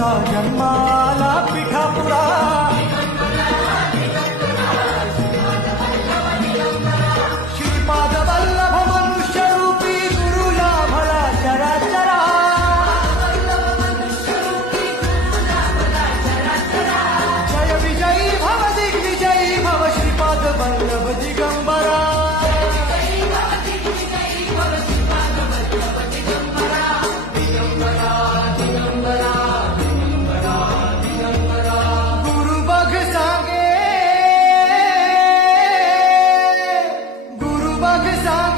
तुझा जन्माला पिठापुरा श्रीपाद वल्लभ मनुष्य रूपी गुरुला भला चराचरा जय विजयी भव दिग्विजयी भव श्रीपाद वल्लभ दिगंबरा गुरु बग सांगे